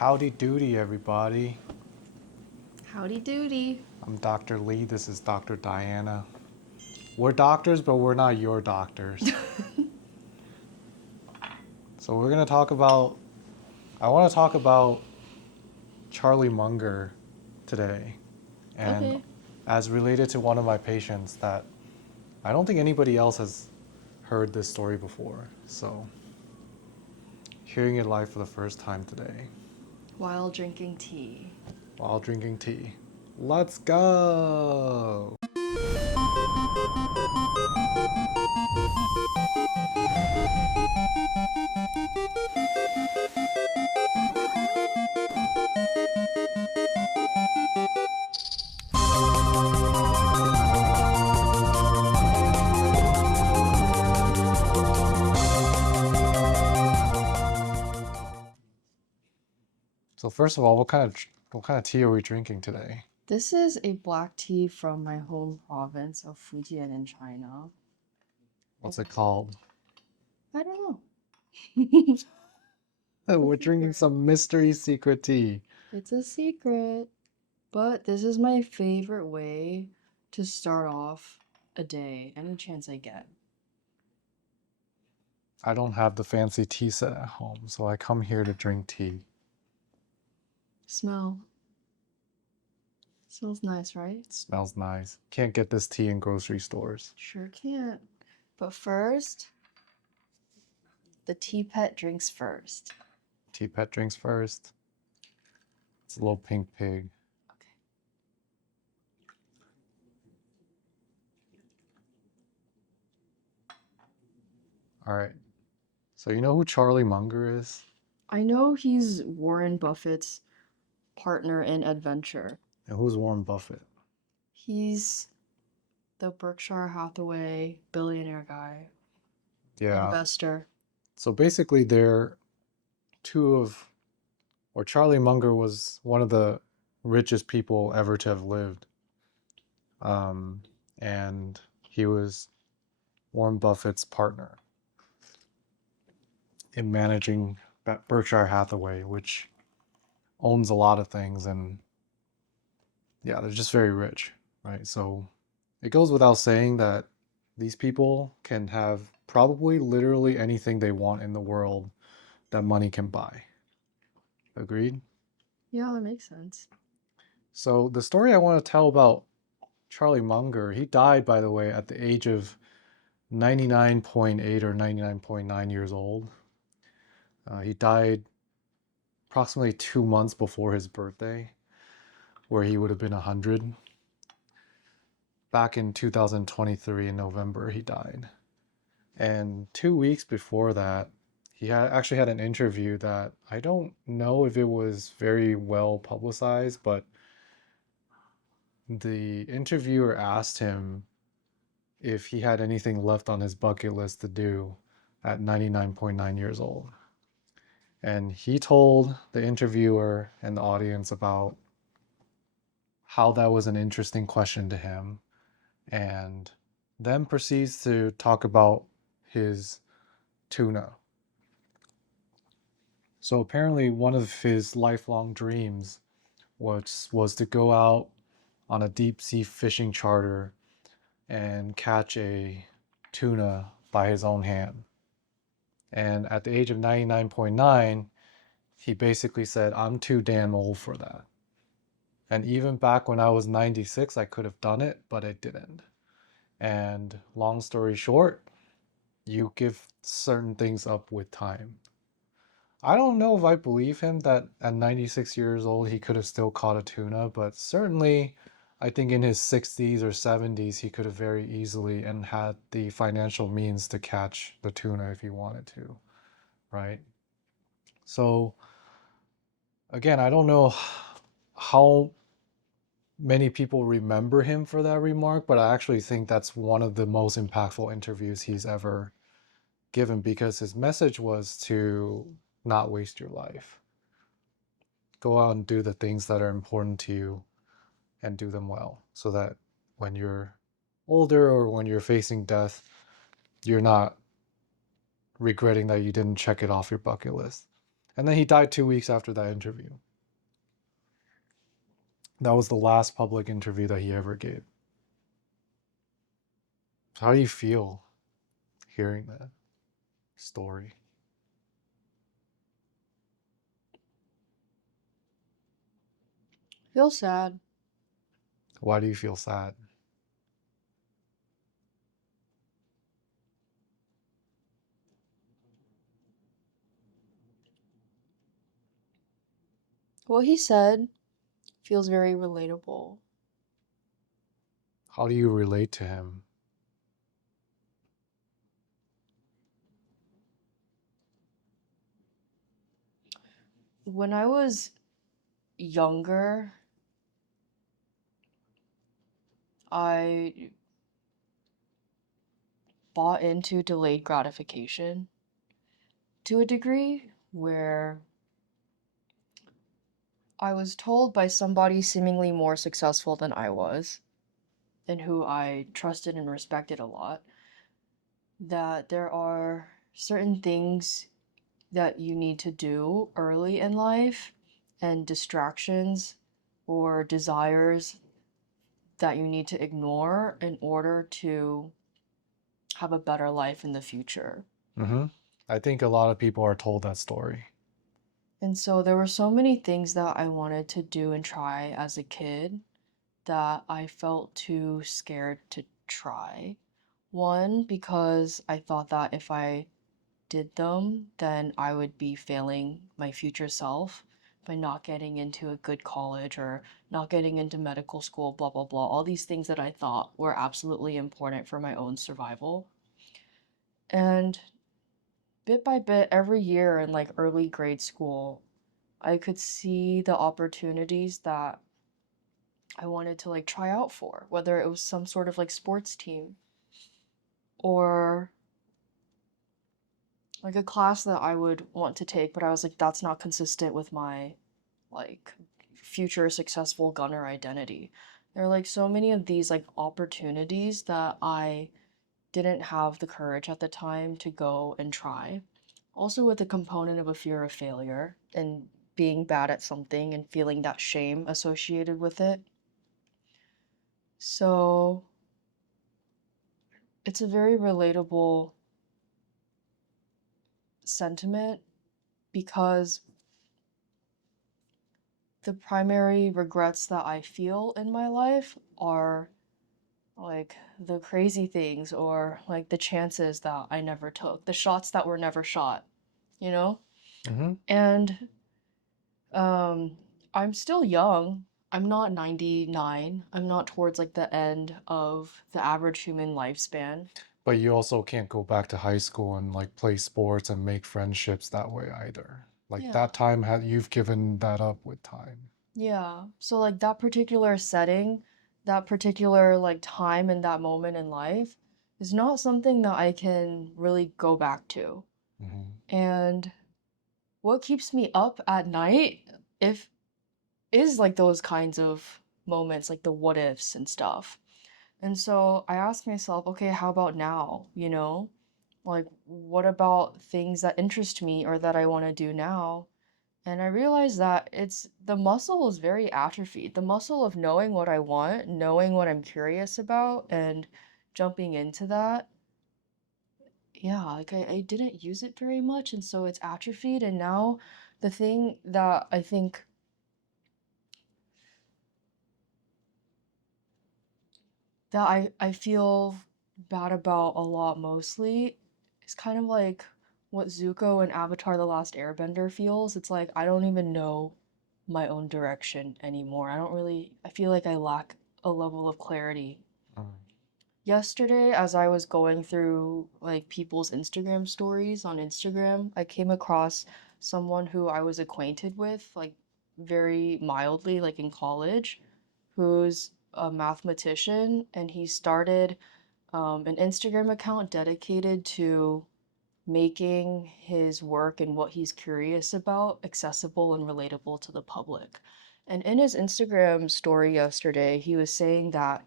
Howdy doody, everybody. Howdy doody. I'm Dr. Lee. This is Dr. Diana. We're doctors, but we're not your doctors. So we're going to talk about, I want to talk about Charlie Munger today. And Okay. as related to one of my patients that I don't think anybody else has heard this story before. So hearing it live for the first time today While drinking tea. while drinking tea. Let's go! So first of all, what kind of tea are we drinking today? This is a black tea from my home province of Fujian in China. What's it called? I don't know. We're drinking some mystery secret tea. It's a secret. But this is my favorite way to start off a day, any chance I get. I don't have the fancy tea set at home, so I come here to drink tea. Smell. Smells nice, right? It smells nice. Can't get this tea in grocery stores. Sure can't. But first, the tea pet drinks first. Tea pet drinks first. It's a little pink pig. Okay. All right. So you know who Charlie Munger is? I know he's Warren Buffett's partner in adventure. And who's Warren Buffett? He's the Berkshire Hathaway billionaire guy, Yeah. investor. So basically, they're Charlie Munger was one of the richest people ever to have lived. And he was Warren Buffett's partner in managing Berkshire Hathaway, which owns a lot of things. And yeah, they're just very rich, right? So it goes without saying that these people can have probably literally anything they want in the world that money can buy. Agreed? Yeah, that makes sense. So the story I want to tell about Charlie Munger, he died, by the way, at the age of 99.8 or 99.9 years old. He died approximately 2 months before his birthday, where he would have been 100. Back in 2023 in November, he died. And 2 weeks before that, he actually had an interview that I don't know if it was very well publicized, but the interviewer asked him if he had anything left on his bucket list to do at 99.9 years old. And he told the interviewer and the audience about how that was an interesting question to him, and then proceeds to talk about his tuna. So apparently one of his lifelong dreams was to go out on a deep sea fishing charter and catch a tuna by his own hand. And at the age of 99.9, he basically said, I'm too damn old for that. And even back when I was 96, I could have done it, but I didn't. And long story short, you give certain things up with time. I don't know if I believe him that at 96 years old he could have still caught a tuna, but certainly I think in his 60s or 70s he could have very easily and had the financial means to catch the tuna if he wanted to, right? So again, I don't know how many people remember him for that remark, but I actually think that's one of the most impactful interviews he's ever given, because his message was to not waste your life. Go out and do the things that are important to you and do them well, so that when you're older or when you're facing death, you're not regretting that you didn't check it off your bucket list. And then he died 2 weeks after that interview. That was the last public interview that he ever gave. How do you feel hearing that story? Feel sad. Why do you feel sad? What he said feels very relatable. How do you relate to him? When I was younger, I bought into delayed gratification to a degree where I was told by somebody seemingly more successful than I was, and who I trusted and respected a lot, that there are certain things that you need to do early in life and distractions or desires that you need to ignore in order to have a better life in the future. Mm-hmm. I think a lot of people are told that story. And so there were so many things that I wanted to do and try as a kid that I felt too scared to try. One, because I thought that if I did them, then I would be failing my future self by not getting into a good college or not getting into medical school, blah, blah, blah. All these things that I thought were absolutely important for my own survival. And bit by bit, every year in like early grade school, I could see the opportunities that I wanted to like try out for, whether it was some sort of like sports team or like a class that I would want to take, but I was like, that's not consistent with my like future successful gunner identity. There are like so many of these like opportunities that I didn't have the courage at the time to go and try. Also, with a component of a fear of failure and being bad at something and feeling that shame associated with it. So, it's a very relatable sentiment because the primary regrets that I feel in my life are like the crazy things or like the chances that I never took, the shots that were never shot, you know? Mm-hmm. And um I'm still young. I'm not 99. I'm not towards like the end of the average human lifespan. But you also can't go back to high school and like play sports and make friendships that way either. Like Yeah. that time you've given that up with time. Yeah. So like that particular setting, that particular like time and that moment in life is not something that I can really go back to. Mm-hmm. And what keeps me up at night if is like those kinds of moments, like the what ifs and stuff. And so I ask myself, okay, how about now? You know, like what about things that interest me or that I want to do now? And I realized that it's the muscle is very atrophied. The muscle of knowing what I want, knowing what I'm curious about, and jumping into that. Yeah, like I didn't use it very much, and so it's atrophied. And now the thing that I think that I feel bad about a lot mostly is kind of like what Zuko in Avatar The Last Airbender feels. It's like I don't even know my own direction anymore. I feel like I lack a level of clarity. Yesterday, as I was going through like people's Instagram stories on Instagram, I came across someone who I was acquainted with, like very mildly, like in college, who's a mathematician, and he started an Instagram account dedicated to making his work and what he's curious about accessible and relatable to the public. And in his Instagram story yesterday, he was saying that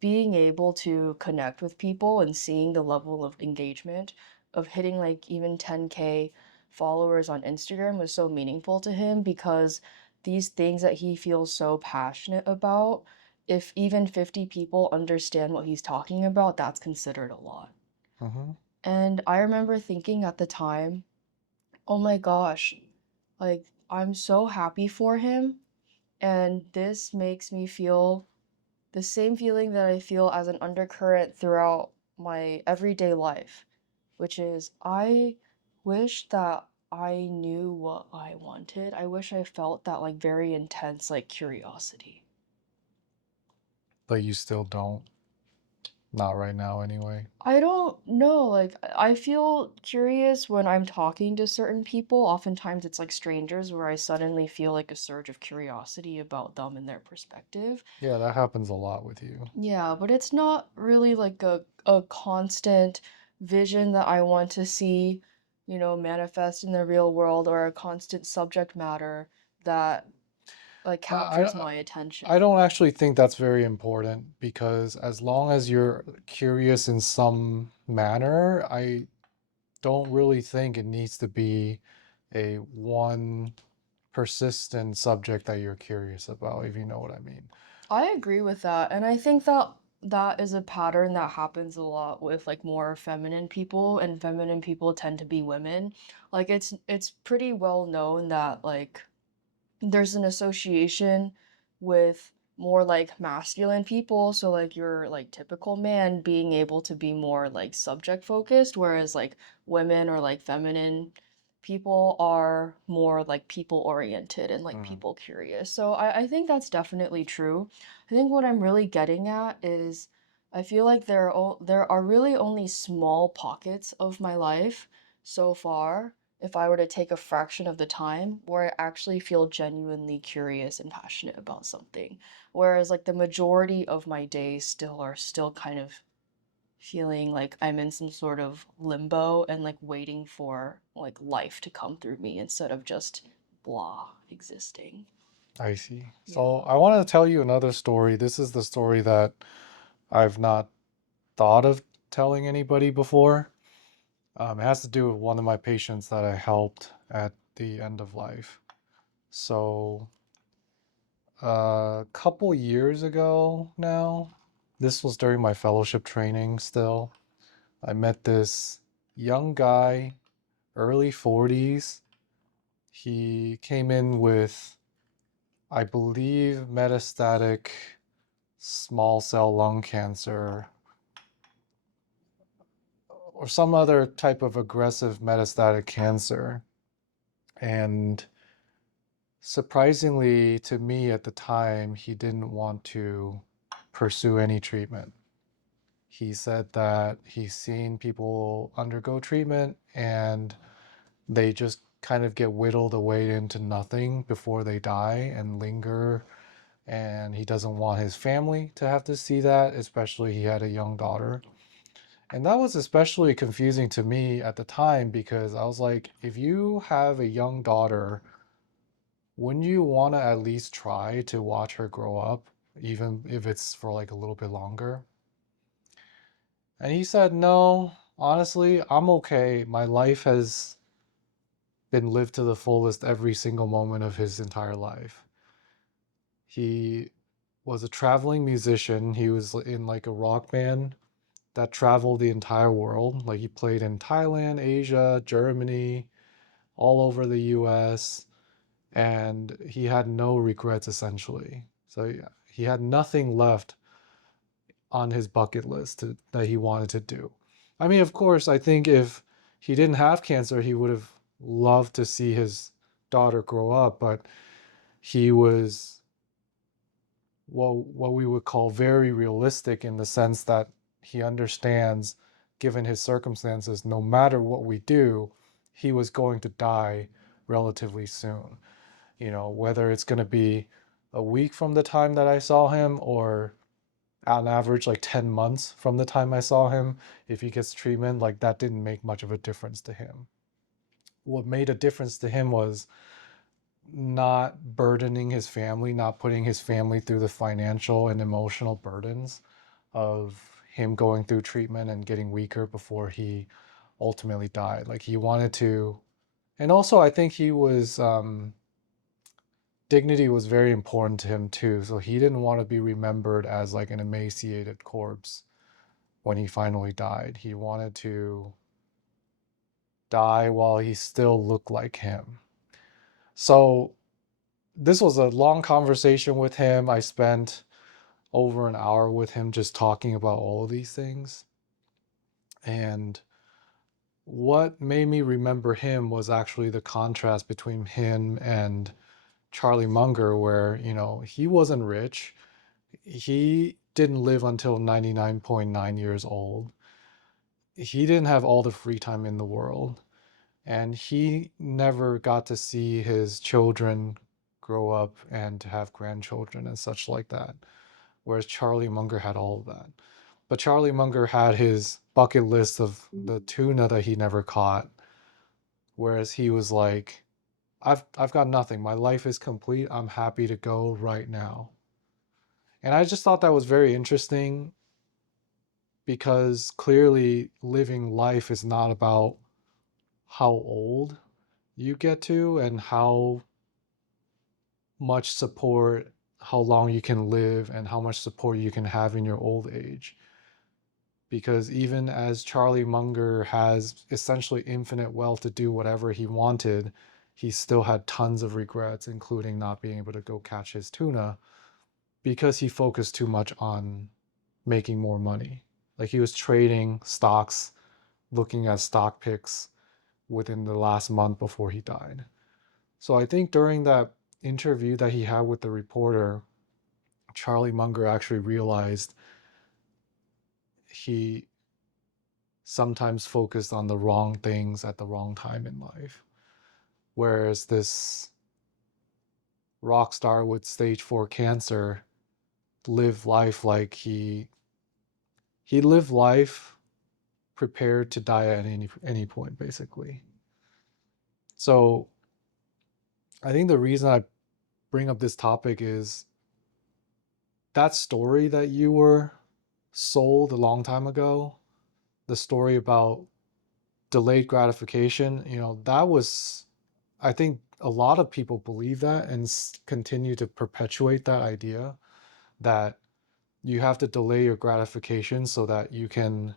being able to connect with people and seeing the level of engagement of hitting like even 10K followers on Instagram was so meaningful to him because these things that he feels so passionate about, if even 50 people understand what he's talking about, that's considered a lot. Mm-hmm. And I remember thinking at the time, oh my gosh, like I'm so happy for him. And this makes me feel the same feeling that I feel as an undercurrent throughout my everyday life, which is I wish that I knew what I wanted. I wish I felt that like very intense like curiosity. But you still don't. Not right now, anyway. I don't know, like I feel curious when I'm talking to certain people. Oftentimes it's like strangers where I suddenly feel like a surge of curiosity about them and their perspective. Yeah, that happens a lot with you. Yeah, but it's not really like a constant vision that I want to see, manifest in the real world or a constant subject matter that like I, captures I my I attention. don't actually think that's very important because as long as you're curious in some manner, I don't really think it needs to be a one persistent subject that you're curious about, if you know what I mean. I agree with that, and I think that that is a pattern that happens a lot with like more feminine people, and feminine people tend to be women. Like it's pretty well known that like there's an association with more like masculine people, so like your like typical man being able to be more like subject focused, whereas like women or like feminine people are more like people oriented and like Mm. people curious. So I think that's definitely true. I think what I'm really getting at is I feel like there are really only small pockets of my life so far, if I were to take a fraction of the time where I actually feel genuinely curious and passionate about something. Whereas like the majority of my days still kind of feeling like I'm in some sort of limbo and like waiting for like life to come through me instead of just blah existing. I see. So Yeah. I want to tell you another story. This is the story that I've not thought of telling anybody before. It has to do with one of my patients that I helped at the end of life. So a couple years ago now, this was during my fellowship training still. I met this young guy, early 40s. He came in with, I believe, metastatic small cell lung cancer or some other type of aggressive metastatic cancer. And surprisingly to me at the time, he didn't want to pursue any treatment. He said that he's seen people undergo treatment and they just kind of get whittled away into nothing before they die and linger. And he doesn't want his family to have to see that, especially he had a young daughter. And that was especially confusing to me at the time because I was like, if you have a young daughter, wouldn't you want to at least try to watch her grow up, even if it's for like a little bit longer? And he said, no, honestly, I'm okay. My life has been lived to the fullest every single moment of his entire life. He was a traveling musician. He was in like a rock band that traveled the entire world. Like he played in Thailand, Asia, Germany, all over the US, and he had no regrets essentially. So yeah, he had nothing left on his bucket list that he wanted to do. I mean, of course, I think if he didn't have cancer, he would have loved to see his daughter grow up, but he was what we would call very realistic in the sense that he understands, given his circumstances, no matter what we do, he was going to die relatively soon. You know, whether it's going to be a week from the time that I saw him or on average like 10 months from the time I saw him, if he gets treatment, like that didn't make much of a difference to him. What made a difference to him was not burdening his family, not putting his family through the financial and emotional burdens of him going through treatment and getting weaker before he ultimately died. Like he wanted to And also, I think he was dignity was very important to him too. So he didn't want to be remembered as like an emaciated corpse when he finally died. He wanted to die while he still looked like him. So this was a long conversation with him. I spent over an hour with him just talking about all of these things. And what made me remember him was actually the contrast between him and Charlie Munger, where, he wasn't rich. He didn't live until 99.9 years old. He didn't have all the free time in the world. And he never got to see his children grow up and to have grandchildren and such like that. Whereas Charlie Munger had all of that. But Charlie Munger had his bucket list of the tuna that he never caught. Whereas he was like, I've got nothing. My life is complete. I'm happy to go right now. And I just thought that was very interesting because clearly living life is not about how old you get to and how much support, how long you can live, and how much support you can have in your old age. Because even as Charlie Munger has essentially infinite wealth to do whatever he wanted, he still had tons of regrets, including not being able to go catch his tuna because he focused too much on making more money. Like he was trading stocks, looking at stock picks within the last month before he died. So I think during that interview that he had with the reporter, Charlie Munger actually realized he sometimes focused on the wrong things at the wrong time in life. Whereas this rock star with stage 4 cancer lived life like he lived life prepared to die at any point basically. So I think the reason I bring up this topic is that story that you were sold a long time ago, the story about delayed gratification, that was, I think a lot of people believe that and continue to perpetuate that idea that you have to delay your gratification so that you can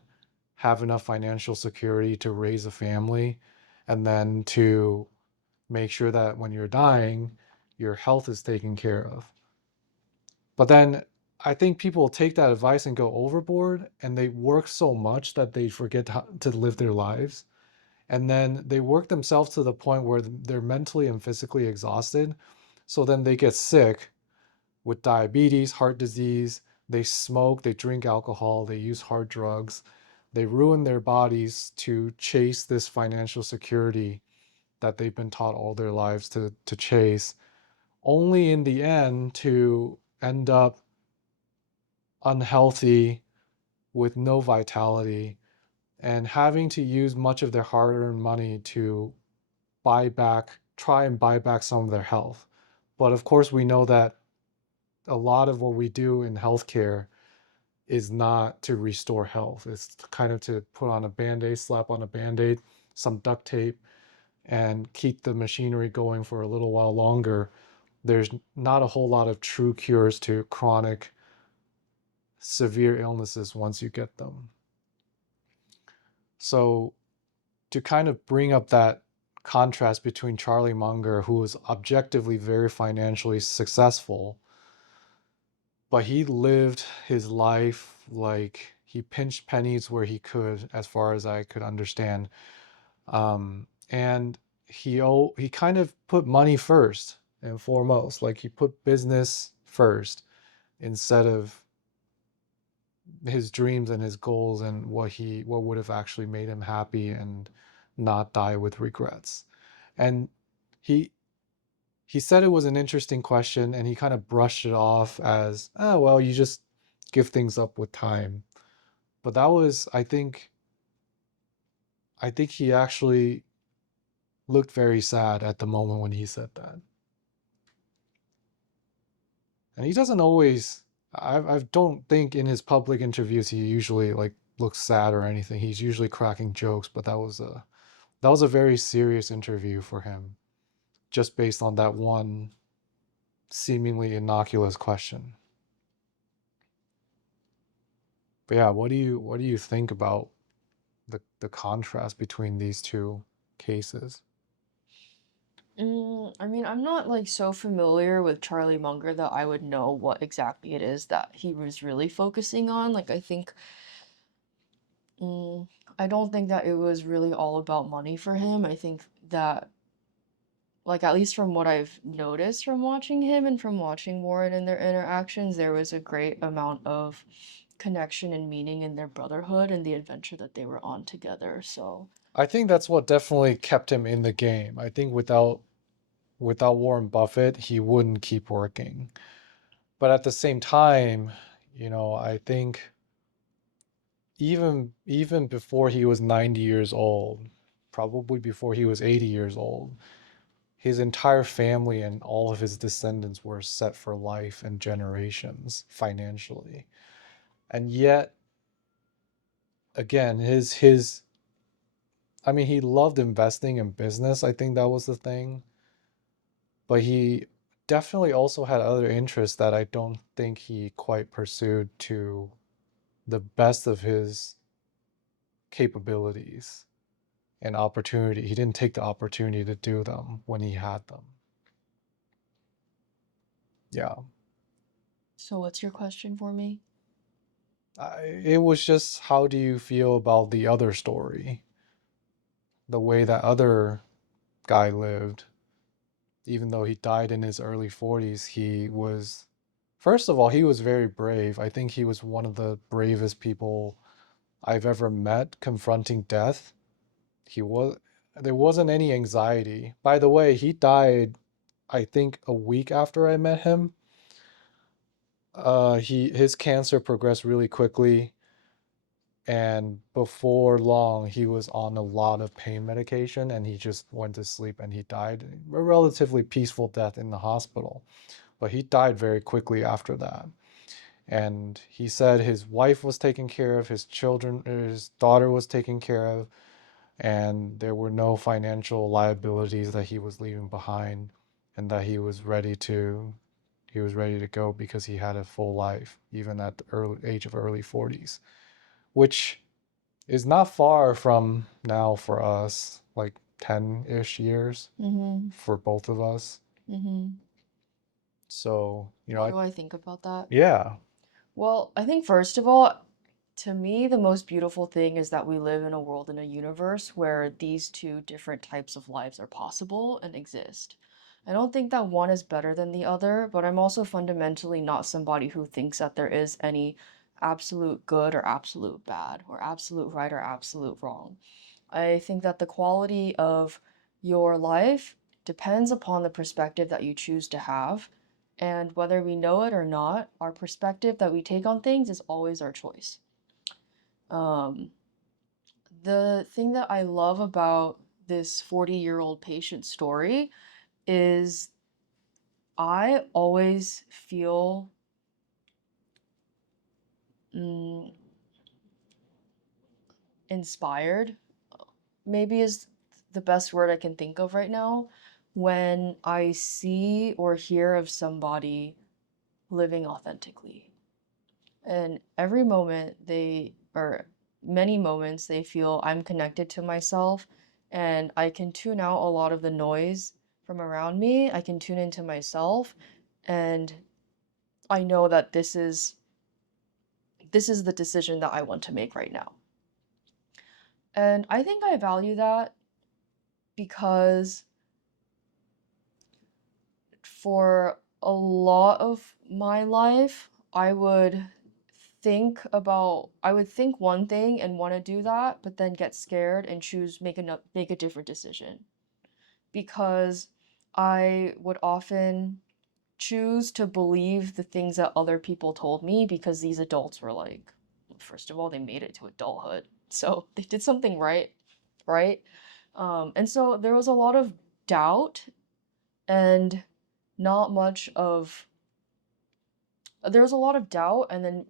have enough financial security to raise a family and then to make sure that when you're dying, your health is taken care of. But then I think people take that advice and go overboard and they work so much that they forget to live their lives. And then they work themselves to the point where they're mentally and physically exhausted. So then they get sick with diabetes, heart disease, they smoke, they drink alcohol, they use hard drugs. They ruin their bodies to chase this financial security that they've been taught all their lives to chase, only in the end to end up unhealthy with no vitality and having to use much of their hard-earned money to try and buy back some of their health. But of course, we know that a lot of what we do in healthcare is not to restore health. It's kind of to put on a band-aid, slap on a band-aid, some duct tape, and keep the machinery going for a little while longer. There's not a whole lot of true cures to chronic, severe illnesses once you get them. So to kind of bring up that contrast between Charlie Munger, who was objectively very financially successful, but he lived his life like he pinched pennies where he could, as far as I could understand. And he kind of put money first and foremost, like he put business first instead of his dreams and his goals and what would have actually made him happy and not die with regrets. And he he said it was an interesting question and he kind of brushed it off as, oh well, you just give things up with time. But that was, I think he actually looked very sad at the moment when he said that. And he doesn't always, I don't think in his public interviews he usually like looks sad or anything. He's usually cracking jokes, but that was That was a very serious interview for him, just based on that one seemingly innocuous question. But yeah, what do you think about the contrast between these two cases? I mean, I'm not like so familiar with Charlie Munger that I would know what exactly it is that he was really focusing on. Like, mm, I don't think that it was really all about money for him. I think that, like, at least from what I've noticed from watching him and from watching Warren and their interactions, there was a great amount of connection and meaning in their brotherhood and the adventure that they were on together. So, I think that's what definitely kept him in the game. I think without Warren Buffett, he wouldn't keep working. But at the same time, I think even before he was 90 years old, probably before he was 80 years old, his entire family and all of his descendants were set for life and generations financially. And yet again, his I mean, he loved investing in business. I think that was the thing. But he definitely also had other interests that I don't think he quite pursued to the best of his capabilities and opportunity. He didn't take the opportunity to do them when he had them. Yeah. so what's your question for me? It was just, how do you feel about the other story? The way that other guy lived, even though he died in his early 40s, he was, first of all, he was very brave. I think he was one of the bravest people I've ever met confronting death. He was, there wasn't any anxiety. By the way, he died, I think, a week after I met him. His cancer progressed really quickly, and before long, he was on a lot of pain medication, and he just went to sleep and he died a relatively peaceful death in the hospital. But he died very quickly after that. And he said his wife was taken care of, his children, his daughter was taken care of, and there were no financial liabilities that he was leaving behind, and that he was ready to go because he had a full life, even at the early age of early 40s, which is not far from now for us, like 10-ish years Mm-hmm. for both of us. Mm-hmm. So, What do I think about that? yeah. Well, I think first of all, to me, the most beautiful thing is that we live in a world, in a universe where these two different types of lives are possible and exist. I don't think that one is better than the other, but I'm also fundamentally not somebody who thinks that there is any absolute good or absolute bad, or absolute right or absolute wrong. I think that the quality of your life depends upon the perspective that you choose to have. And whether we know it or not, our perspective that we take on things is always our choice. Um, the thing that I love about this 40-year-old patient story is I always feel mm, inspired, maybe is the best word I can think of right now, when I see or hear of somebody living authentically. And every moment or many moments, they feel I'm connected to myself and I can tune out a lot of the noise from around me. I can tune into myself and I know that this is the decision that I want to make right now. And I think I value that because for a lot of my life, I would think one thing and want to do that, but then get scared and make a different decision because I would often choose to believe the things that other people told me because these adults were like, first of all, they made it to adulthood, so they did something right, right? And so there was a lot of doubt and not much of There's a lot of doubt, and then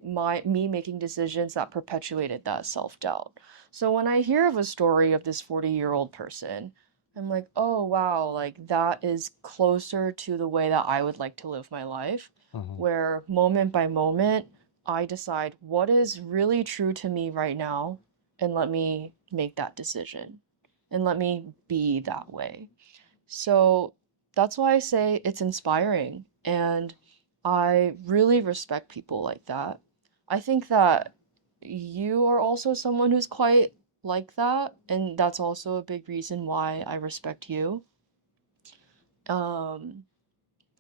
me making decisions that perpetuated that self-doubt. So when I hear of a story of this 40-year-old person, I'm like, oh wow, like that is closer to the way that I would like to live my life, Hmm. where moment by moment I decide what is really true to me right now, and let me make that decision, and let me be that way. So that's why I say it's inspiring, and I really respect people like that. I think that you are also someone who's quite like that, and that's also a big reason why I respect you. Um,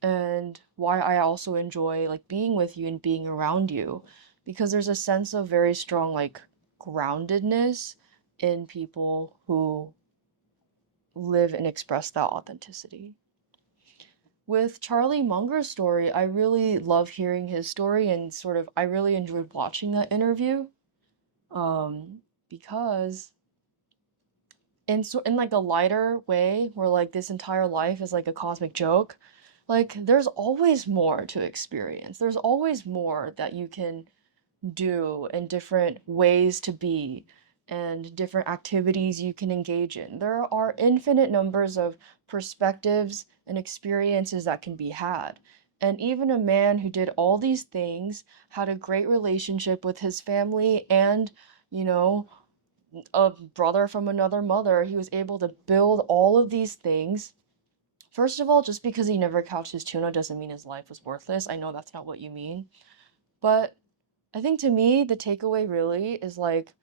and why I also enjoy like being with you and being around you, because there's a sense of very strong like groundedness in people who live and express that authenticity. With Charlie Munger's story, I really love hearing his story, and sort of I really enjoyed watching that interview. Because in like a lighter way, where like this entire life is like a cosmic joke, like there's always more to experience. There's always more that you can do and different ways to be and different activities you can engage in. There are infinite numbers of perspectives and experiences that can be had. And even a man who did all these things had a great relationship with his family and, you know, a brother from another mother. He was able to build all of these things. First of all, just because he never couched his tuna doesn't mean his life was worthless. I know that's not what you mean. But I think to me, the takeaway really is like,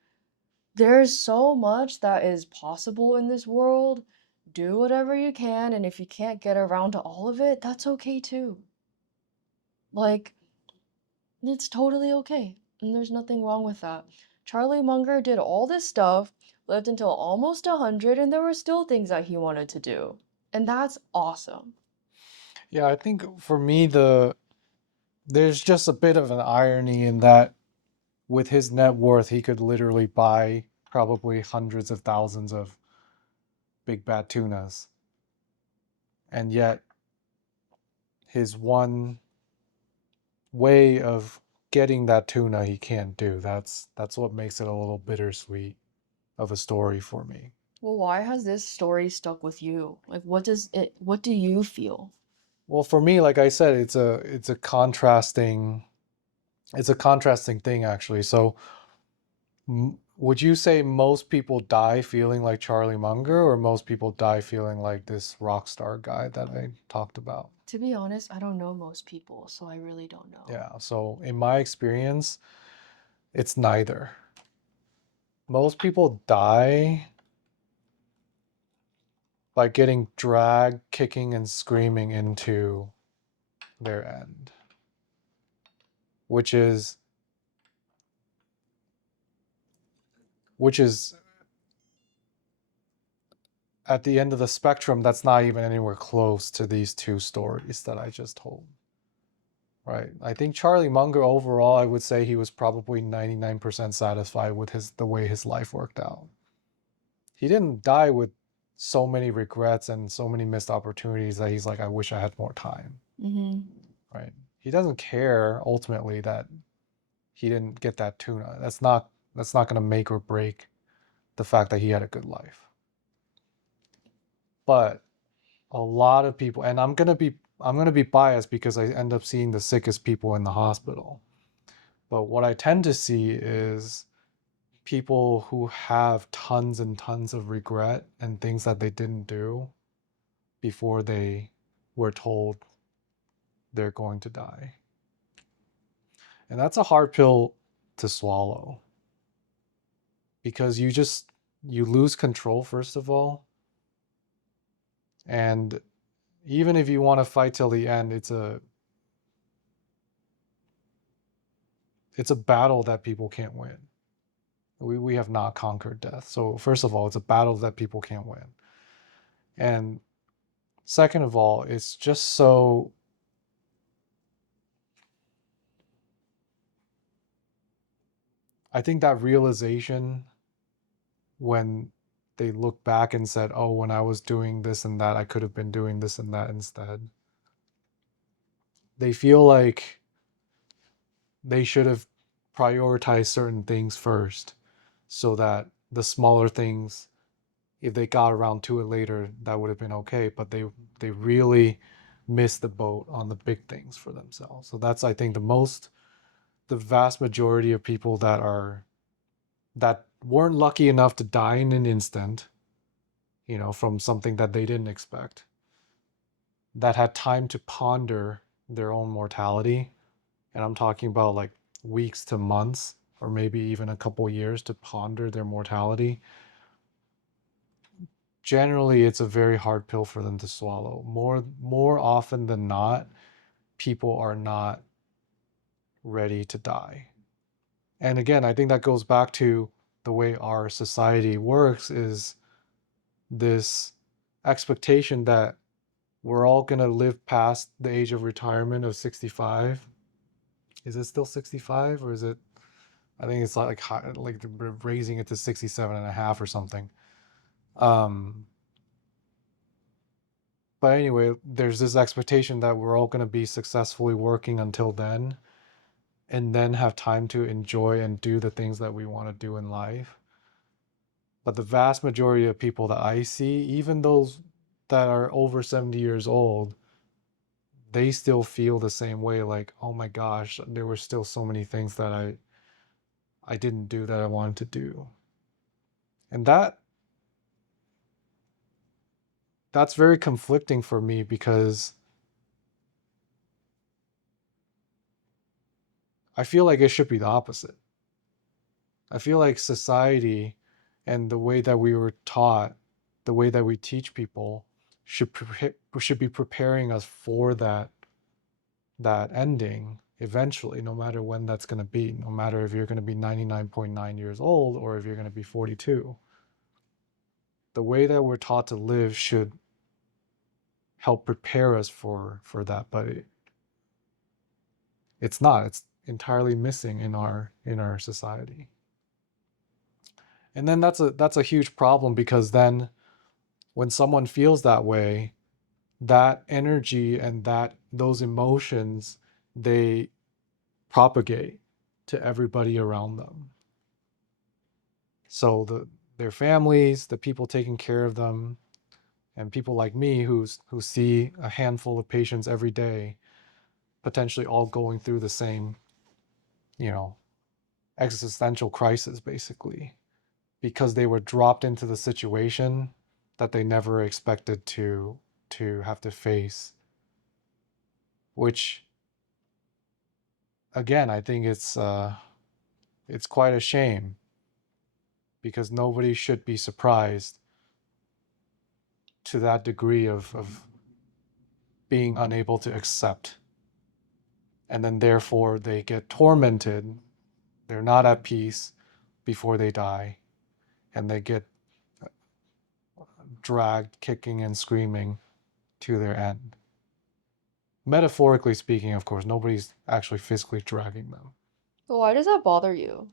there's so much that is possible in this world. Do whatever you can, and if you can't get around to all of it, that's okay too. Like, it's totally okay, and there's nothing wrong with that. Charlie Munger did all this stuff, lived until almost 100, and there were still things that he wanted to do. And that's awesome. Yeah, I think for me there's just a bit of an irony in that with his net worth he could literally buy probably hundreds of thousands of big bad tunas, and yet his one way of getting that tuna he can't do. That's what makes it a little bittersweet of a story for me. Well, why has this story stuck with you? Like, what do you feel? Well, for me, like I said, it's a contrasting thing actually. So, would you say most people die feeling like Charlie Munger, or most people die feeling like this rock star guy that I talked about? To be honest, I don't know most people, so I really don't know. Yeah, so in my experience, it's neither. Most people die by getting dragged, kicking, and screaming into their end, which is which is at the end of the spectrum. That's not even anywhere close to these two stories that I just told. Right. I think Charlie Munger overall, I would say he was probably 99% satisfied with the way his life worked out. He didn't die with so many regrets and so many missed opportunities that he's like, I wish I had more time. Mm-hmm. Right. He doesn't care ultimately that he didn't get that tuna. That's not going to make or break the fact that he had a good life. But a lot of people, and I'm going to be biased because I end up seeing the sickest people in the hospital. But what I tend to see is people who have tons and tons of regret and things that they didn't do before they were told they're going to die. And that's a hard pill to swallow because you lose control first of all. And even if you want to fight till the end, it's a battle that people can't win. We have not conquered death. So first of all, it's a battle that people can't win. And second of all, it's just so I think that realization when they look back and said, "Oh, when I was doing this and that, I could have been doing this and that instead." They feel like they should have prioritized certain things first so that the smaller things, if they got around to it later, that would have been okay. But they really missed the boat on the big things for themselves. So that's, I think, the vast majority of people that weren't lucky enough to die in an instant, from something that they didn't expect, that had time to ponder their own mortality. And I'm talking about like weeks to months, or maybe even a couple years to ponder their mortality. Generally, it's a very hard pill for them to swallow. More often than not, people are not ready to die. And again, I think that goes back to the way our society works, is this expectation that we're all going to live past the age of retirement of 65. Is it still 65, or is it, I think it's like raising it to 67 and a half or something. Um, but anyway, there's this expectation that we're all going to be successfully working until then, and then have time to enjoy and do the things that we want to do in life. But the vast majority of people that I see, even those that are over 70 years old, they still feel the same way, like, oh my gosh, there were still so many things that I didn't do that I wanted to do. And that's very conflicting for me, because I feel like it should be the opposite. I feel like society and the way that we were taught, the way that we teach people, should be preparing us for that ending eventually, no matter when that's going to be, no matter if you're going to be 99.9 years old or if you're going to be 42. The way that we're taught to live should help prepare us for that, but it's not. It's entirely missing in our society. And then that's a huge problem, because then when someone feels that way, that energy and those emotions, they propagate to everybody around them. So their families, the people taking care of them, and people like me who see a handful of patients every day, potentially all going through the same, you know, existential crisis, basically, because they were dropped into the situation that they never expected to have to face. Which, again, I think it's quite a shame, because nobody should be surprised to that degree of being unable to accept, and then therefore they get tormented. They're not at peace before they die, and they get dragged kicking and screaming to their end. Metaphorically speaking, of course, nobody's actually physically dragging them. But why does that bother you?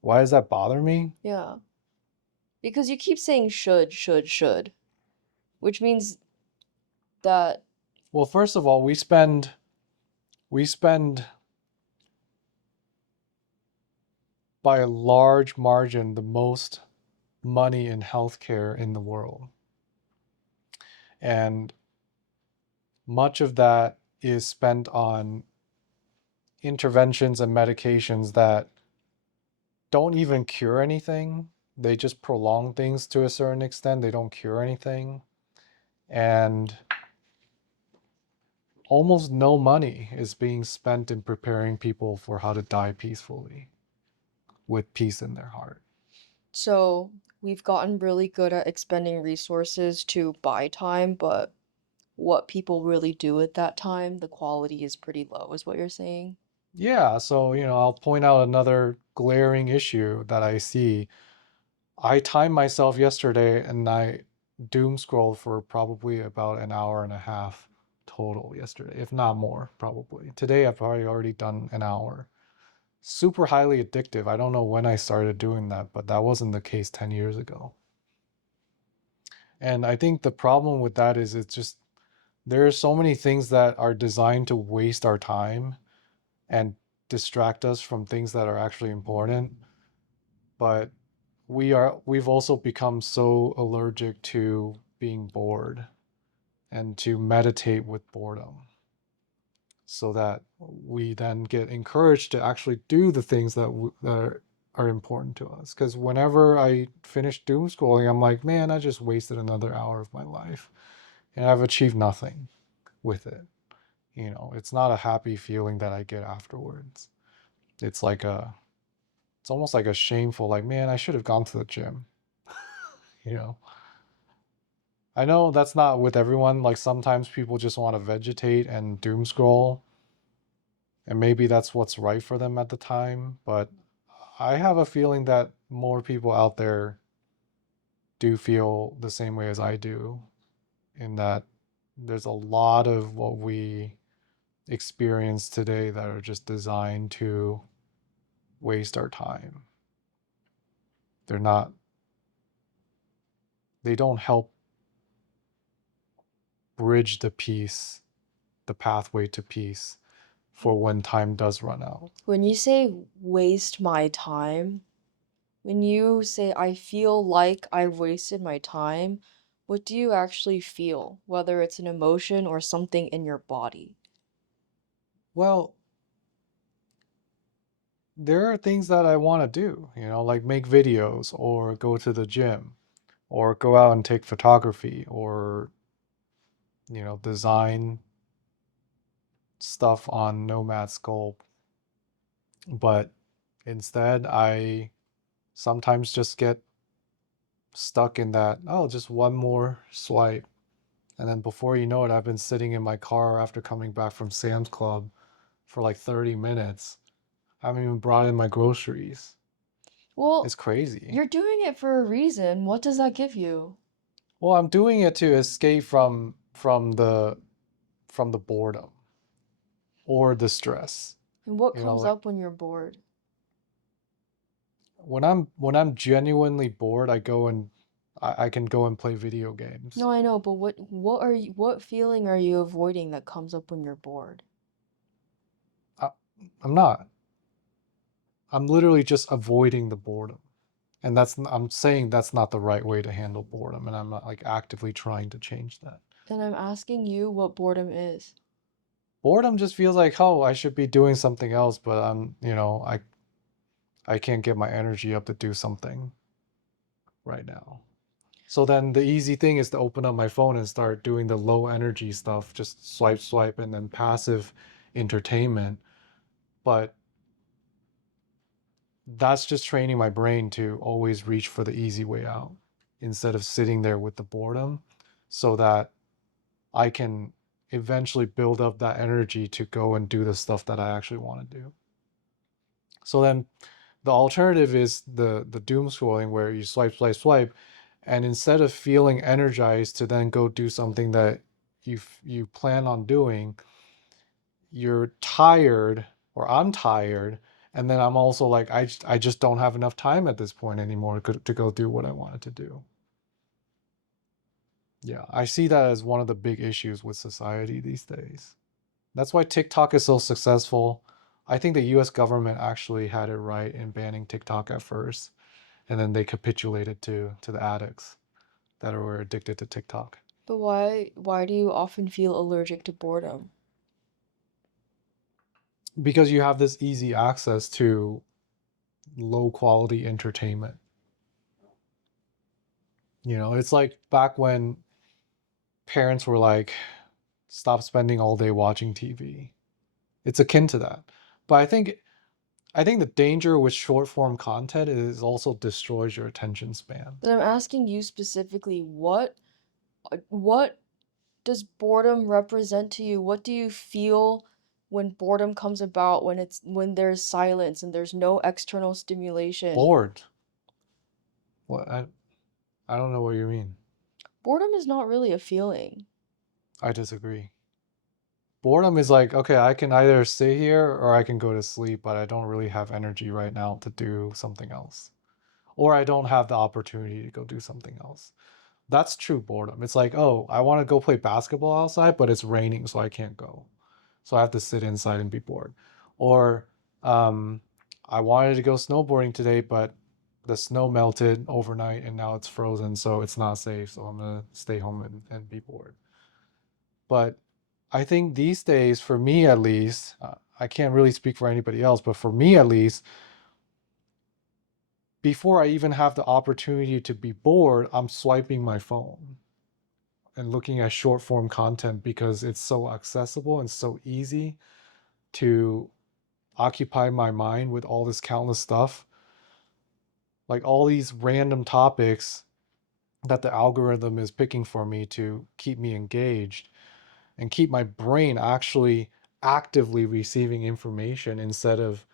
Why does that bother me? Yeah. Because you keep saying should, which means that, Well, first of all, we spend by a large margin the most money in healthcare in the world. And much of that is spent on interventions and medications that don't even cure anything. They just prolong things to a certain extent. They don't cure anything. And almost no money is being spent in preparing people for how to die peacefully, with peace in their heart. so we've gotten really good at expending resources to buy time, but what people really do at that time, the quality is pretty low, is what you're saying. Yeah, so, I'll point out another glaring issue that I see. I timed myself yesterday and I doom scrolled for probably about an hour and a half total yesterday, if not more, probably. Today I've probably already done an hour. Super highly addictive. I don't know when I started doing that, but that wasn't the case 10 years ago. And I think the problem with that is, it's just, there are so many things that are designed to waste our time and distract us from things that are actually important, but we've also become so allergic to being bored and to meditate with boredom, so that we then get encouraged to actually do the things that are important to us. Because whenever I finish doom scrolling, I'm like, man, I just wasted another hour of my life and I've achieved nothing with it. It's not a happy feeling that I get afterwards. It's like it's almost like a shameful, like, man, I should have gone to the gym. you know I know that's not with everyone. Like, sometimes people just want to vegetate and doom scroll, and maybe that's what's right for them at the time, but I have a feeling that more people out there do feel the same way as I do, in that there's a lot of what we experience today that are just designed to waste our time. They're not, they don't help bridge the pathway to peace for when time does run out. When you say waste my time, when you say I feel like I've wasted my time, what do you actually feel? Whether it's an emotion or something in your body. Well, there are things that I want to do, like make videos or go to the gym or go out and take photography or, design stuff on Nomad Sculpt. But instead, I sometimes just get stuck in that, oh, just one more swipe. And then before you know it, I've been sitting in my car after coming back from Sam's Club for like 30 minutes. I haven't even brought in my groceries. Well, It's crazy. you're doing it for a reason. What does that give you? Well, I'm doing it to escape from the boredom or the stress. And what You know, comes like up when you're bored? when I'm genuinely bored, I can go and play video games. No, I know, but what feeling are you avoiding that comes up when you're bored? I, I'm not. I'm literally just avoiding the boredom. And I'm saying that's not the right way to handle boredom, and I'm not like actively trying to change that. And I'm asking you what boredom is. Boredom just feels like, oh, I should be doing something else, but I can't get my energy up to do something right now. So then the easy thing is to open up my phone and start doing the low energy stuff, just swipe, swipe, and then passive entertainment. But that's just training my brain to always reach for the easy way out instead of sitting there with the boredom, so that I can eventually build up that energy to go and do the stuff that I actually want to do. So then the alternative is the doom scrolling, where you swipe, swipe, swipe, and instead of feeling energized to then go do something that you plan on doing, you're tired, or I'm tired, and then I'm also like, I just don't have enough time at this point anymore to go do what I wanted to do. Yeah, I see that as one of the big issues with society these days. That's why TikTok is so successful. I think the US government actually had it right in banning TikTok at first, and then they capitulated to the addicts that were addicted to TikTok. But why do you often feel allergic to boredom? Because you have this easy access to low quality entertainment. It's like back when parents were like, stop spending all day watching TV. It's akin to that. But I think the danger with short form content is also destroys your attention span. But I'm asking you specifically, what does boredom represent to you? What do you feel when boredom comes about, when there's silence and there's no external stimulation? Bored. What I don't know what you mean. Boredom is not really a feeling. I disagree. Boredom is like, okay, I can either stay here or I can go to sleep, but I don't really have energy right now to do something else. Or I don't have the opportunity to go do something else. That's true boredom. It's like, oh, I want to go play basketball outside, but it's raining, so I can't go. So I have to sit inside and be bored. Or Um, I wanted to go snowboarding today, but the snow melted overnight and now it's frozen, so it's not safe. So I'm gonna stay home and be bored. But I think these days, for me at least, I can't really speak for anybody else, but for me at least, before I even have the opportunity to be bored, I'm swiping my phone and looking at short form content because it's so accessible and so easy to occupy my mind with all this countless stuff, like all these random topics that the algorithm is picking for me to keep me engaged and keep my brain actually actively receiving information instead of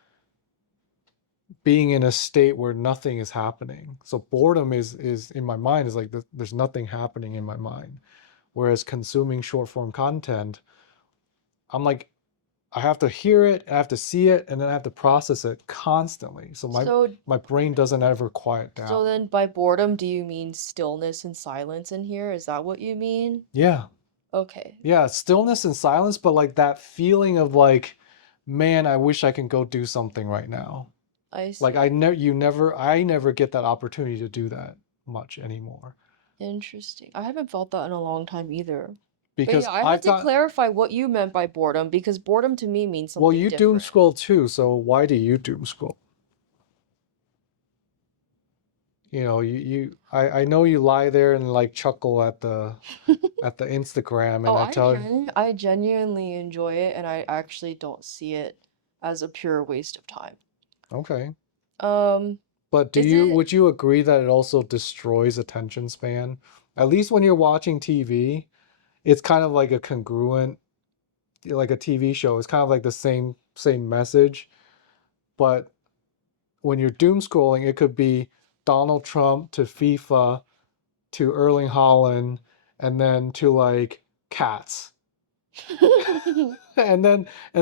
being in a state where nothing is happening. So boredom is in my mind is like there's nothing happening in my mind. Whereas consuming short form content, I'm like I have to hear it, I have to see it, and then I have to process it constantly. So So, my brain doesn't ever quiet so down. then by boredom, do you mean stillness and silence in here? Is that what you mean? Yeah. Okay, Yeah, stillness and silence, but like that feeling of like, man, I wish I can go do something right now. I Like see. I never get that opportunity to do that much anymore. Interesting. I haven't felt that in a long time either. But Because yeah, I had I've to got, clarify what you meant by boredom because boredom to me means well, something you doom different. scroll too, so why do you doom scroll? I know you lie there and like chuckle at the Instagram Oh, and I tell you, I genuinely enjoy it and I actually don't see it as a pure waste of time. okay. Um, But is it would you agree that it also destroys attention span? At least when you're watching TV, it's kind of like a congruent, like a TV show. It's kind of like the same message, but when you're doom scrolling, it could be Donald Trump to FIFA to Erling Haaland and then to like cats. And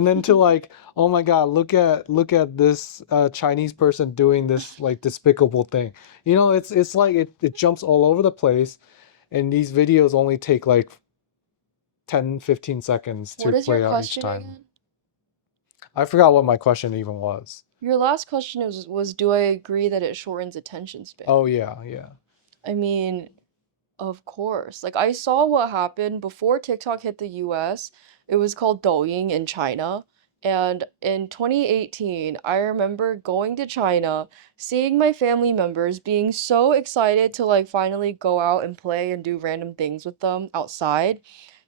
then to like, oh my God, look at this Chinese person doing this like despicable thing. It's like it jumps all over the place, and these videos only take like 10-15 seconds What to is your play out each question time. again? I forgot what my question even was. Your last question was do I agree that it shortens attention Oh span? yeah, yeah. I mean, of course. Like I saw what happened before TikTok hit the US. It was called Douyin in China. And in 2018, I remember going to China, seeing my family members being so excited to like finally go out and play and do random things with them outside.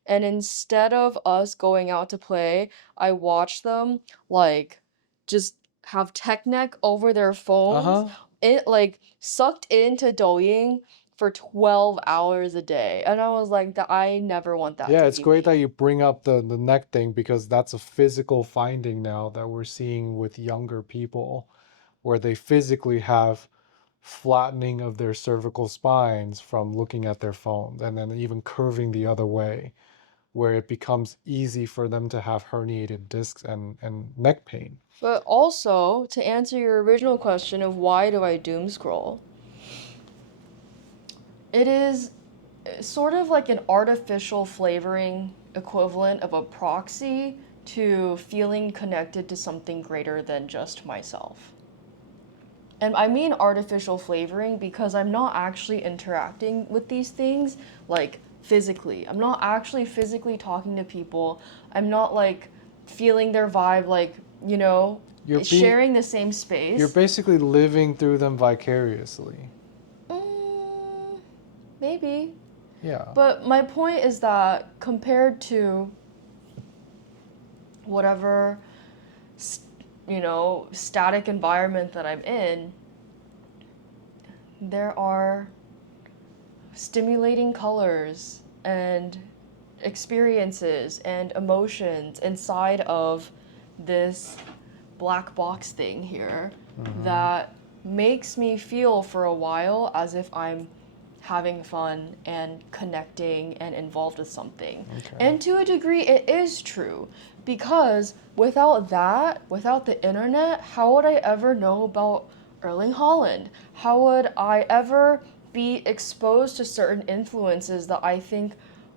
And instead of us going out to play, I watched them like just have tech neck over their phones, Uh-huh. it like sucked into Douyin for 12 hours a day. And I was like, that I never want that Yeah, to it's be great that me. you bring up the neck thing because that's a physical finding now that we're seeing with younger people where they physically have flattening of their cervical spines from looking at their phones and then even curving the other way, where it becomes easy for them to have herniated discs and neck pain. But also, to answer your original question of why do I doom scroll, it is sort of like an artificial flavoring equivalent of a proxy to feeling connected to something greater than just myself. And I mean artificial flavoring because I'm not actually interacting with these things like physically. I'm not actually physically talking to people. I'm not like feeling their vibe, like, You're being sharing the same you're space. basically living through them vicariously. Mm, maybe. Yeah. But my point is that compared to whatever, static environment that I'm in, there are stimulating colors and experiences and emotions inside of this black box thing here Hmm. that makes me feel for a while as if I'm having fun and connecting and involved with something. Okay. And to a degree, it is true because without that, without the internet, how would I ever know about Erling Haaland? How would I ever be exposed to certain influences that I think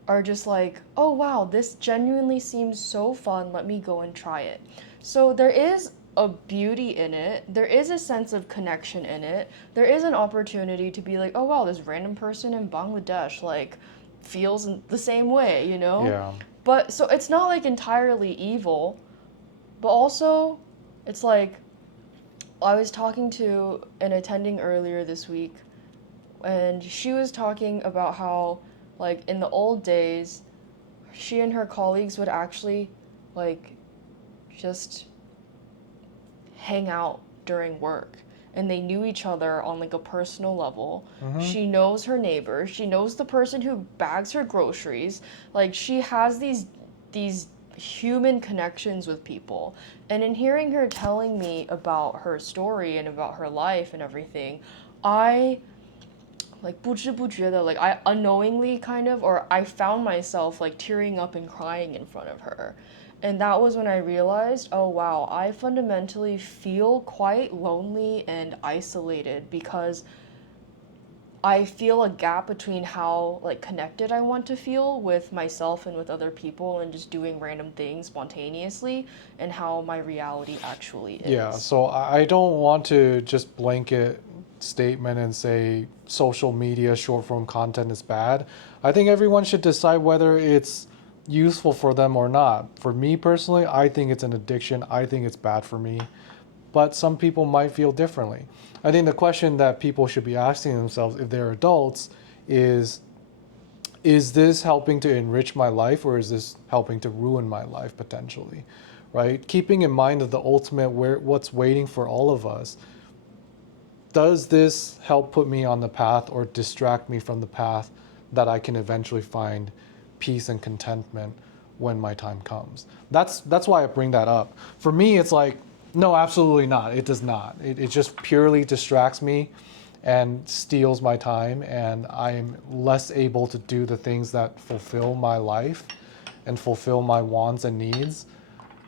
are just like, oh wow, this genuinely seems so fun, let me go and try it. So there is a beauty in it. There is a sense of connection in it. There is an opportunity to be like, oh wow, this random person in Bangladesh like feels the same way, you know? Yeah. But so it's not like entirely evil, but also it's like I was talking to an attending earlier this week, and she was talking about how like in the old days she and her colleagues would actually like just hang out during work, and they knew each other on like a personal level. Mm-hmm. She knows her neighbors, she knows the person who bags her groceries. Like she has these human connections with people. And in hearing her telling me about her story and about her life and everything, I like 不知不觉的 like I unknowingly kind of, or I found myself like tearing up and crying in front of her. And that was when I realized, oh wow, I fundamentally feel quite lonely and isolated because I feel a gap between how like connected I want to feel with myself and with other people and just doing random things spontaneously, and how my reality actually Yeah, is. so I don't want to just blanket statement and say social media short form content is bad. I think everyone should decide whether it's useful for them or not. For me personally, I think it's an addiction. I think it's bad for me. But some people might feel differently. I think the question that people should be asking themselves if they're adults is this helping to enrich my life, or is this helping to ruin my life potentially? Right? Keeping in mind that the ultimate what's waiting for all of us. Does this help put me on the path or distract me from the path that I can eventually find peace and contentment when my time comes? That's why I bring that up. For me, it's like, no, absolutely not. It does not. It just purely distracts me and steals my time, and I'm less able to do the things that fulfill my life and fulfill my wants and needs.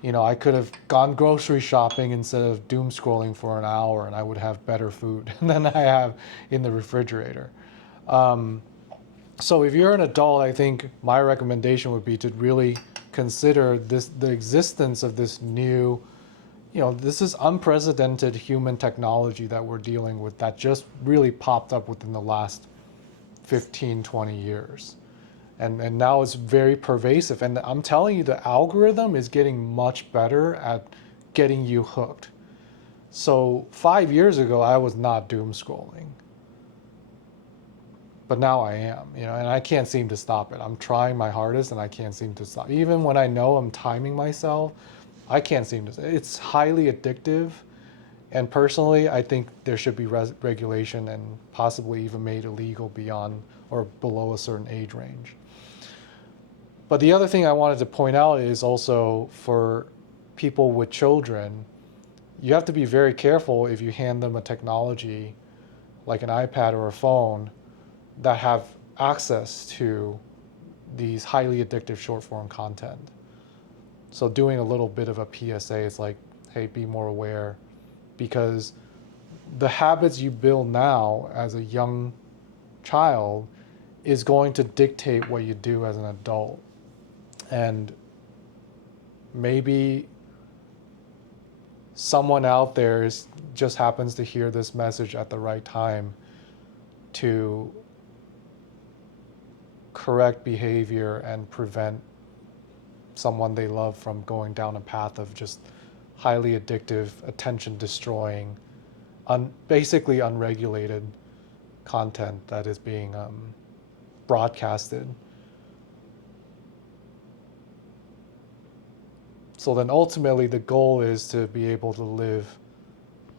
I could have gone grocery shopping instead of doom scrolling for an hour, and I would have better food than I have in the refrigerator. So if you're an adult, I think my recommendation would be to really consider the existence of this new, this is unprecedented human technology that we're dealing with that just really popped up within the last 15, 20 years. And now it's very pervasive. And I'm telling you, the algorithm is getting much better at getting you hooked. So 5 years ago, I was not doom scrolling, but now I am, and I can't seem to stop it. I'm trying my hardest and I can't seem to stop. Even when I know I'm timing myself, I can't seem to. It's highly addictive. And personally, I think there should be regulation and possibly even made illegal beyond or below a certain age range. But the other thing I wanted to point out is also for people with children, you have to be very careful if you hand them a technology like an iPad or a phone that have access to these highly addictive short form content. So doing a little bit of a PSA is like, hey, be more aware, because the habits you build now as a young child is going to dictate what you do as an adult. And maybe someone out there just happens to hear this message at the right time to correct behavior and prevent someone they love from going down a path of just highly addictive, attention destroying, basically unregulated content that is being broadcasted. So then ultimately the goal is to be able to live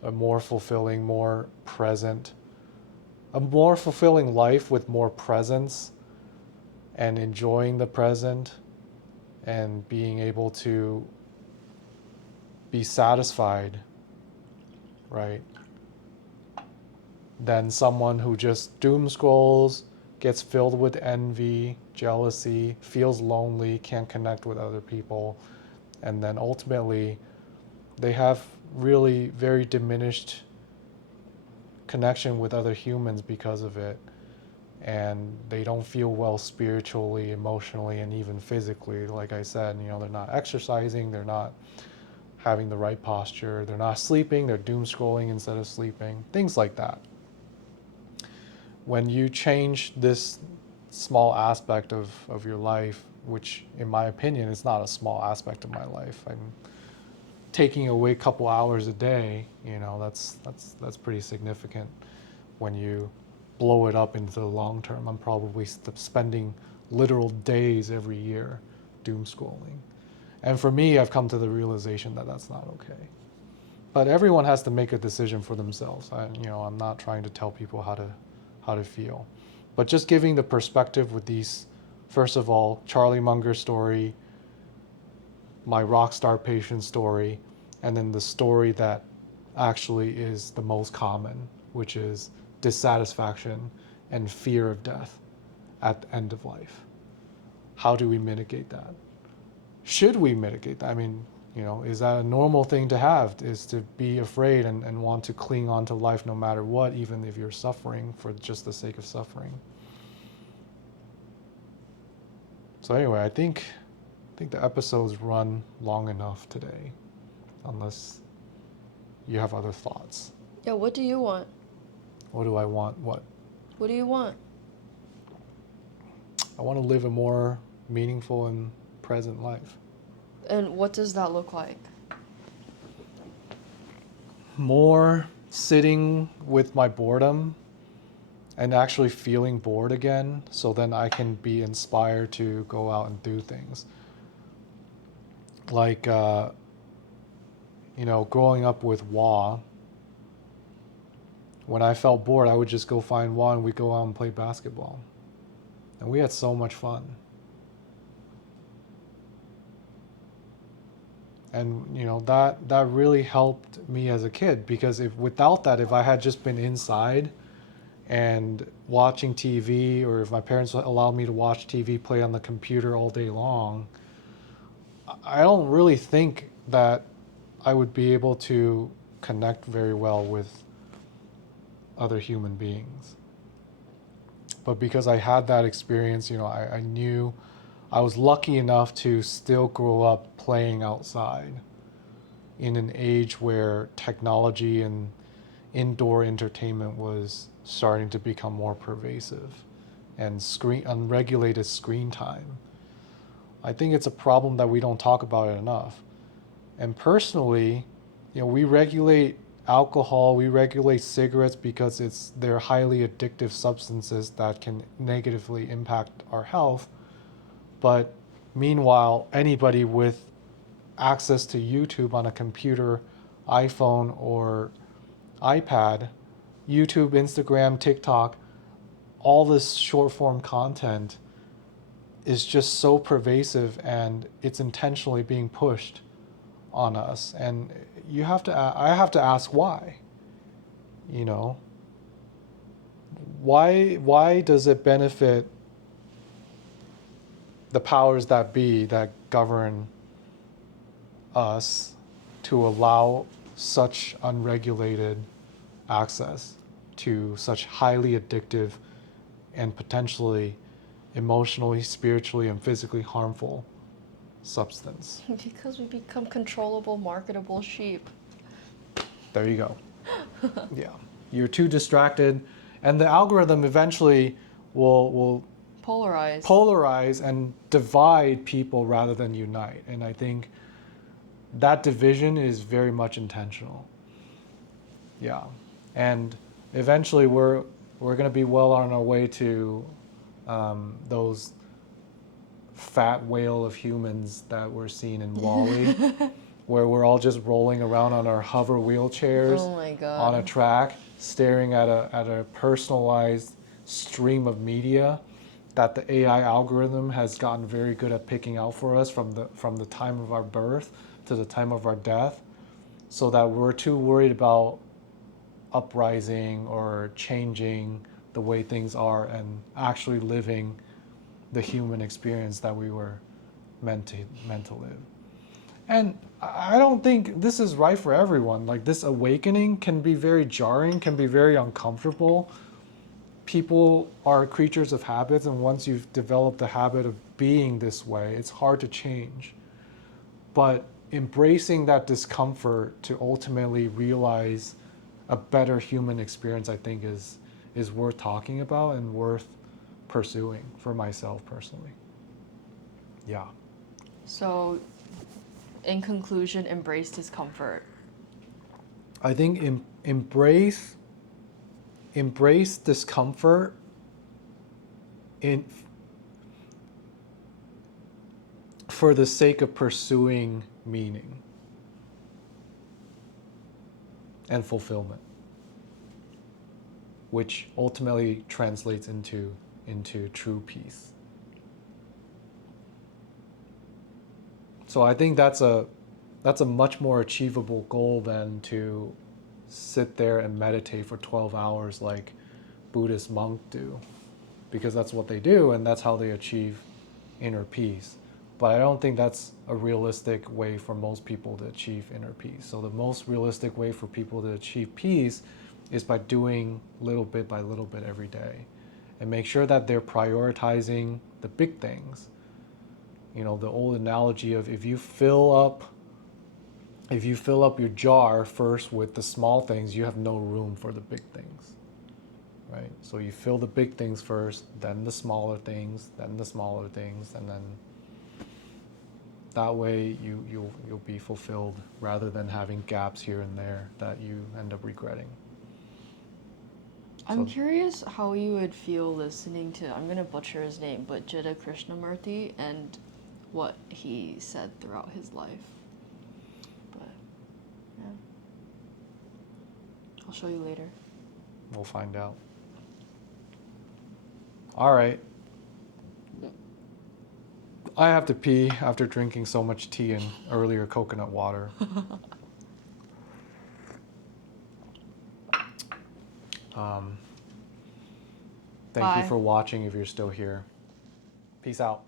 a more fulfilling, a more fulfilling life with more presence and enjoying the present and being able to be satisfied, right? Than someone who just doom scrolls, gets filled with envy, jealousy, feels lonely, can't connect with other people, and then ultimately they have really very diminished connection with other humans because of it, and they don't feel well spiritually, emotionally, and even physically. Like I said, they're not exercising, they're not having the right posture. They're not sleeping, they're doom scrolling instead of sleeping, things like that. When you change this small aspect of your life, which in my opinion is not a small aspect of my life, I'm taking away a couple hours a day, that's pretty significant. When you blow it up into the long term, I'm probably spending literal days every year doom scrolling. And for me, I've come to the realization that that's not okay. But everyone has to make a decision for themselves. I'm not trying to tell people how to feel, but just giving the perspective with these. First of all, Charlie Munger story, my rock star patient story, and then the story that actually is the most common, which is dissatisfaction and fear of death at the end of life. How do we mitigate that? Should we mitigate that? I mean, is that a normal thing to have, is to be afraid and want to cling on to life no matter what, even if you're suffering for just the sake of suffering? So anyway, I think the episode's run long enough today, unless you have other thoughts. Yeah, what do you want? What do I want? What? What do you want? I want to live a more meaningful and present life. And what does that look like? More sitting with my boredom and actually feeling bored again, so then I can be inspired to go out and do things. Like, growing up with Wa, when I felt bored, I would just go find Wa and we'd go out and play basketball. And we had so much fun. And that really helped me as a kid, because without that, if I had just been inside and watching TV, or if my parents allowed me to watch TV, play on the computer all day long, I don't really think that I would be able to connect very well with other human beings. But because I had that experience, I knew I was lucky enough to still grow up playing outside in an age where technology and indoor entertainment was starting to become more pervasive, and unregulated screen time. I think it's a problem that we don't talk about it enough. And personally, we regulate alcohol, we regulate cigarettes because they're highly addictive substances that can negatively impact our health. But meanwhile, anybody with access to YouTube on a computer, iPhone, or iPad, YouTube, Instagram, TikTok, all this short form content is just so pervasive, and it's intentionally being pushed on us. And I have to ask why. Why does it benefit the powers that be that govern us to allow such unregulated access to such highly addictive and potentially emotionally, spiritually, and physically harmful substance? Because we become controllable, marketable sheep. There you go. Yeah. You're too distracted, and the algorithm eventually will polarize and divide people rather than unite. And I think that division is very much intentional. Yeah. And eventually we're going to be well on our way to those fat whale of humans that we're seeing in WALL-E, where we're all just rolling around on our hover wheelchairs on a track, staring at a personalized stream of media that the AI algorithm has gotten very good at picking out for us from the time of our birth to the time of our death, so that we're too worried about uprising or changing the way things are and actually living the human experience that we were meant to live. And I don't think this is right for everyone. Like, this awakening can be very jarring, can be very uncomfortable. People are creatures of habits, and once you've developed the habit of being this way, it's hard to change. But embracing that discomfort to ultimately realize a better human experience, I think is worth talking about and worth pursuing for myself personally. Yeah. So, in conclusion, embrace discomfort. I think embrace discomfort in for the sake of pursuing meaning and fulfillment, which ultimately translates into true peace. So I think that's a much more achievable goal than to sit there and meditate for 12 hours like Buddhist monks do, because that's what they do and that's how they achieve inner peace. But I don't think that's a realistic way for most people to achieve inner peace. So the most realistic way for people to achieve peace is by doing little bit by little bit every day, and make sure that they're prioritizing the big things. You know, the old analogy of if you fill up your jar first with the small things, you have no room for the big things, right? So you fill the big things first, then the smaller things, then the smaller things, and then that way you'll be fulfilled rather than having gaps here and there that you end up regretting. I'm So curious how you would feel listening to, I'm gonna butcher his name, but Jitta Krishnamurti and what he said throughout his life. But, yeah. I'll show you later. we'll find out. All right. I have to pee after drinking so much tea and earlier coconut water. Thank you Bye. for watching if you're still here. Peace out.